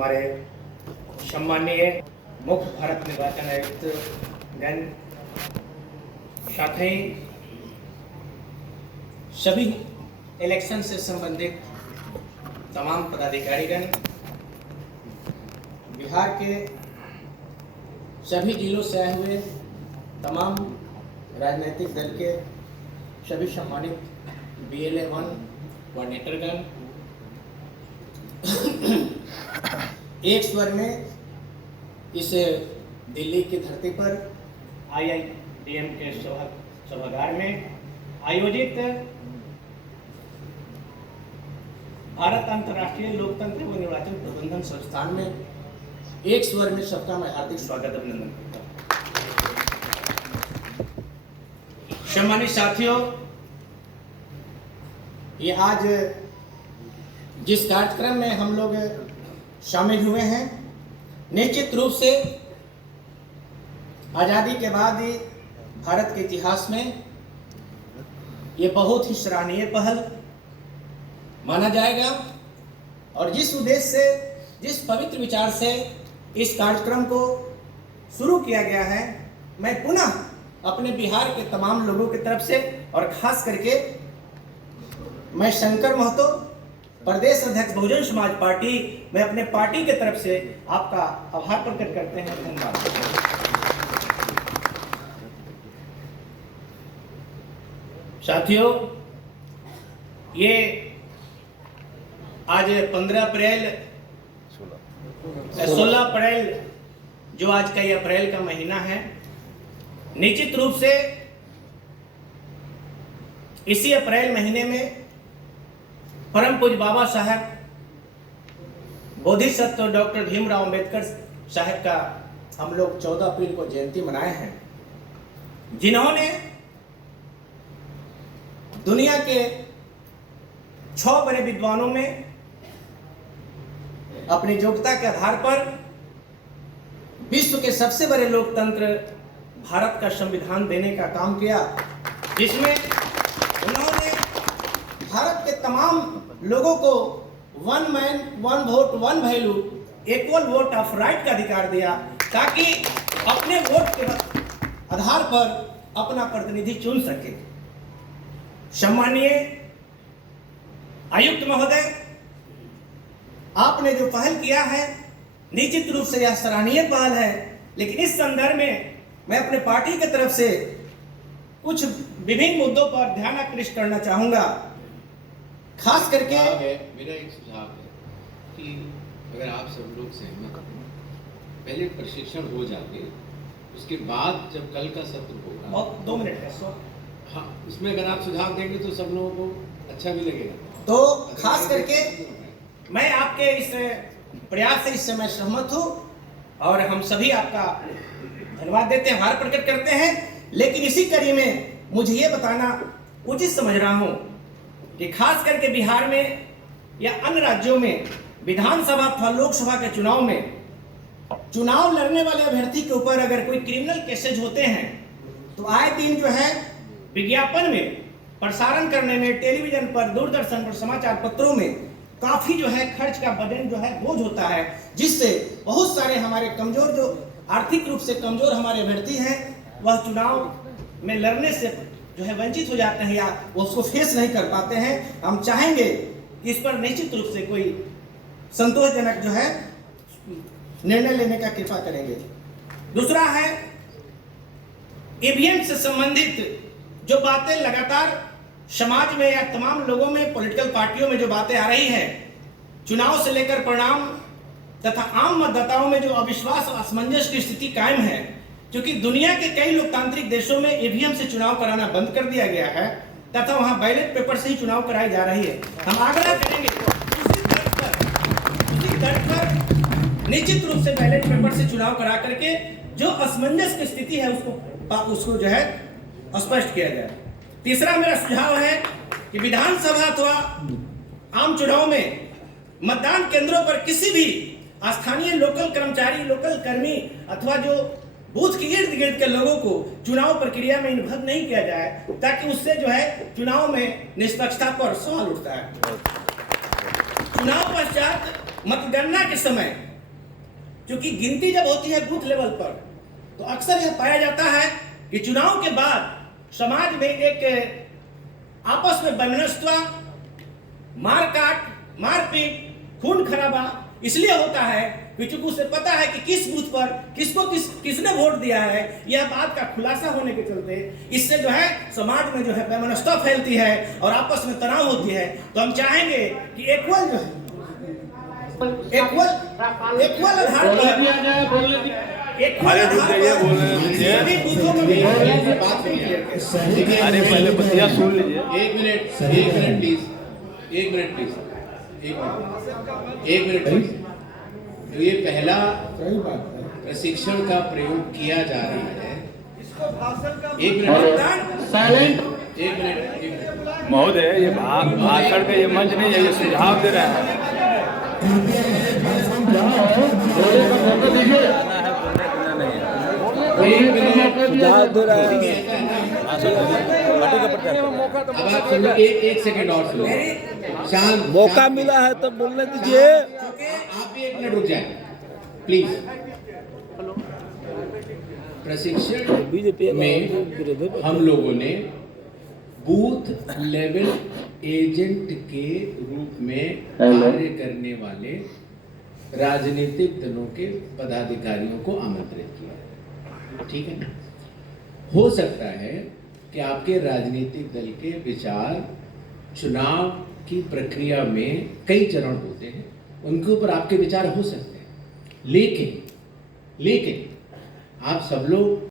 हमारे सम्माननीय मुख्य भारत निर्वाचन आयुक्त गण, साथ ही सभी इलेक्शन से संबंधित तमाम पदाधिकारीगण, बिहार के सभी जिलों से आए हुए तमाम राजनीतिक दल के सभी सम्मानित BLA-1 कोऑर्डिनेटरगण, एक स्वर में इस दिल्ली की धरती पर IITM के सभागार में आयोजित भारत अंतर्राष्ट्रीय लोकतंत्र एवं निर्वाचन प्रबंधन संस्थान में एक स्वर में सबका मैं हार्दिक स्वागत अभिनंदन करता हूं। सम्मानित साथियों, ये आज जिस कार्यक्रम में हम लोग शामिल हुए हैं, निश्चित रूप से आजादी के बाद ही भारत के इतिहास में ये बहुत ही सराहनीय पहल माना जाएगा। और जिस उद्देश्य से, जिस पवित्र विचार से इस कार्यक्रम को शुरू किया गया है, मैं पुनः अपने बिहार के तमाम लोगों की तरफ से और खास करके मैं शंकर महतो, प्रदेश अध्यक्ष बहुजन समाज पार्टी, मैं अपने पार्टी के तरफ से आपका आभार प्रकट करते हैं। धन्यवाद। साथियों, ये आज 16 अप्रैल जो आज का ये अप्रैल का महीना है, निश्चित रूप से इसी अप्रैल महीने में परम पूज्य बाबा साहब बोधिसत्व डॉक्टर भीमराव अंबेडकर साहब का हम लोग 14 अप्रैल को जयंती मनाए हैं, जिन्होंने दुनिया के 6 बड़े विद्वानों में अपनी योग्यता के आधार पर विश्व के सबसे बड़े लोकतंत्र भारत का संविधान देने का काम किया, जिसमें उन्होंने भारत के तमाम लोगों को 1 man 1 vote 1 value equal vote of right का अधिकार दिया, ताकि अपने वोट के आधार पर अपना प्रतिनिधि चुन सके। सम्माननीय आयुक्त महोदय, आपने जो पहल किया है, निश्चित रूप से यह सराहनीय पहल है, लेकिन इस संदर्भ में मैं अपने पार्टी की तरफ से कुछ विभिन्न मुद्दों पर ध्यान आकृष्ट करना चाहूंगा। खास करके मेरा एक सुझाव है कि अगर आप सब लोग सहमत हैं, पहले प्रशिक्षण हो जाए, उसके बाद जब कल का सत्र होगा, और 2 मिनट है, हाँ, उसमें अगर आप सुझाव देंगे तो सब लोगों को अच्छा भी लगेगा। तो खास करके मैं आपके इस प्रयास से इस समय सहमत हूं और हम सभी आपका धन्यवाद देते हैं, आभार प्रकट करते हैं। लेकिन इसी कड़ी में मुझे ये बताना उचित समझ रहा हूं कि खास करके बिहार में या अन्य राज्यों में विधानसभा अथवा लोकसभा के चुनाव में चुनाव लड़ने वाले अभ्यर्थी के ऊपर अगर कोई क्रिमिनल केसेज होते हैं, तो आए दिन जो है विज्ञापन में, प्रसारण करने में, टेलीविजन पर, दूरदर्शन पर, समाचार पत्रों में काफी जो है खर्च का बर्डन जो है बोझ होता है, जिससे बहुत सारे हमारे कमजोर, जो आर्थिक रूप से कमजोर हमारे अभ्यर्थी हैं, वह चुनाव में लड़ने से जो है वंचित हो जाते हैं या वो उसको फेस नहीं कर पाते हैं। हम चाहेंगे कि इस पर निश्चित रूप से कोई संतोषजनक जो है निर्णय लेने का कृपा करेंगे। दूसरा है EVM से संबंधित जो बातें लगातार समाज में या तमाम लोगों में, पॉलिटिकल पार्टियों में जो बातें आ रही हैं, चुनाव से लेकर परिणाम तथा आम मतदाताओं में जो अविश्वास और असमंजस की स्थिति कायम है, क्योंकि दुनिया के कई लोकतांत्रिक देशों में EVM से चुनाव कराना बंद कर दिया गया है तथा वहां बैलेट पेपर से ही चुनाव कराई जा रही है। हम आग्रह करेंगे उसी तर्ज पर निश्चित रूप से बैलेट पेपर से चुनाव करा करके जो असमंजस की स्थिति है उसको जो है स्पष्ट किया जाए। तीसरा मेरा सुझाव है कि विधानसभा अथवा आम चुनाव में मतदान केंद्रों पर किसी भी स्थानीय लोकल कर्मचारी, लोकल कर्मी अथवा जो बूथ के इर्द गिर्द के लोगों को चुनाव प्रक्रिया में इन्वॉल्व नहीं किया जाए, ताकि उससे जो है चुनाव में निष्पक्षता पर सवाल उठता है। चुनाव पश्चात मतगणना के समय क्योंकि गिनती जब होती है बूथ लेवल पर तो अक्सर यह पाया जाता है कि चुनाव के बाद समाज में एक आपस में वैमनस्यता, मारकाट, मारपीट, खून खराबा इसलिए होता है क्योंकि उसे पता है कि किस बूथ पर किसने वोट दिया है। यह बात का खुलासा होने के चलते इससे जो है समाज में जो है वैमनस्यता फैलती है और आपस में तनाव होती है। तो हम चाहेंगे कि इक्वल जो है इक्वल आधार सभी बूथों में बात सुनिए। अरे पहले बतिया सुन लीजिए। एक मिनट प्लीज। जो ये पहला प्रशिक्षण का प्रयोग किया जा रहा है, एक मिनट महोदय, ये भाषण का ये मंच नहीं है, ये सुझाव दे रहा है। सुझाव दे रहा है। अब आप सुनो, एक सेकंड और सुनो, शांत। मौका मिला है तो बोलने दीजिए। आप भी 1 मिनट रुक जाए प्लीज। प्रशिक्षण में हम लोगों ने बूथ लेवल एजेंट के रूप में कार्य करने वाले राजनीतिक दलों के पदाधिकारियों को आमंत्रित किया। ठीक है, हो सकता है कि आपके राजनीतिक दल के विचार चुनाव की प्रक्रिया में कई चरण होते हैं, उनके ऊपर आपके विचार हो सकते हैं, लेकिन आप सब लोग